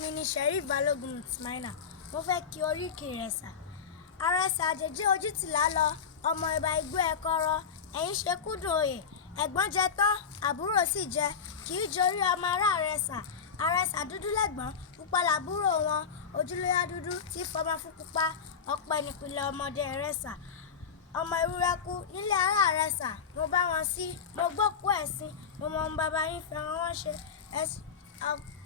mi ni Sheriff Balógun Ismaila. Mo fẹ́ kí Oriki Irẹsa. Arẹsa àjèjì ojú tìlá lọ, ọmọ ìbà igbó ẹ̀kọ́rọ́, ẹ̀yin ṣe kúndùn oyè. Ẹ̀gbọ́n jẹ tán, àbúrò sì jẹ, kì í jorí ọmọ ará Arẹsa. Arẹsa dúdú lẹ́gbọ́n, pupa làbúrò wọn, ojúlóyà dúdú tí fọmọ fún pupa, ọ̀pẹ nípìnlẹ̀ ọmọdé Irẹsa. Ọmọ ewúrẹ́ kú nílé ará Arẹsa, mo bá wọn sí, mo gbókú ẹ̀sìn, mo mọ ohun bàbá yín fẹ́ràn wọn ṣe.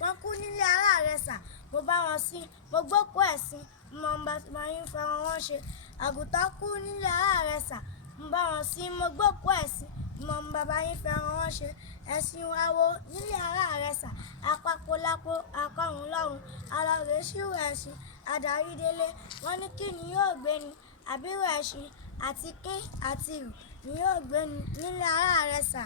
Wọ́n kú nílé ará Arẹsa, mo bá wọn sí, mo gbókú ẹ̀sìn, mo mọ ohun bàbá yín fẹ́ràn wọn ṣe. Àgùntàn kú nílé ará Arẹsa, mo bá wọn sí, mo gbókú ẹ̀sìn, mo mọ ohun bàbá yín fẹ́ràn wọn ṣe. Ẹ̀sìn awo nílé ará Arẹsa, apapò lápò, akọ̀run lọ́run, alọ́rẹ̀ ṣírò ẹ̀sìn, adarí délé, wọ́n ní kí ni yóò gbé ni, àbírò ẹ̀sìn àti kí àti ìrù ni yóò gbé ni nílé ará Arẹsa.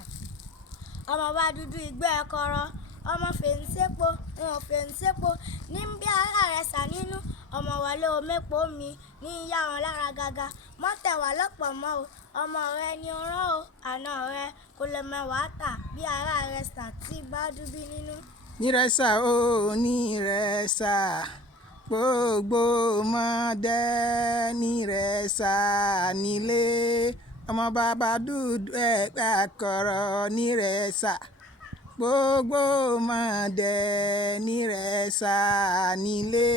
Ọmọ bá dúdú igbó ẹ̀kọ́rọ́, ọmọ fèrèsépo, wọn fèrèsépo ní bí ará Arẹsa nínú, ọmọ wọlé omépo mi ní ìyá wọn lára gágá. Mọ́tẹ̀ wà lọ́pọ̀ mọ́ o, ọmọ rẹ ni ó rán o, àna rẹ kò lè mẹ́wàá tà bí ará Arẹsa tí bá dúbí nínú. Irẹsa o ní Irẹsa, gbogbo Mọdẹ ní Irẹsa nílé, ọmọ bàbá dúdú ẹ̀kọ́rọ́ ní Irẹsa, gbogbo Mọdẹ ní Irẹsa nílé.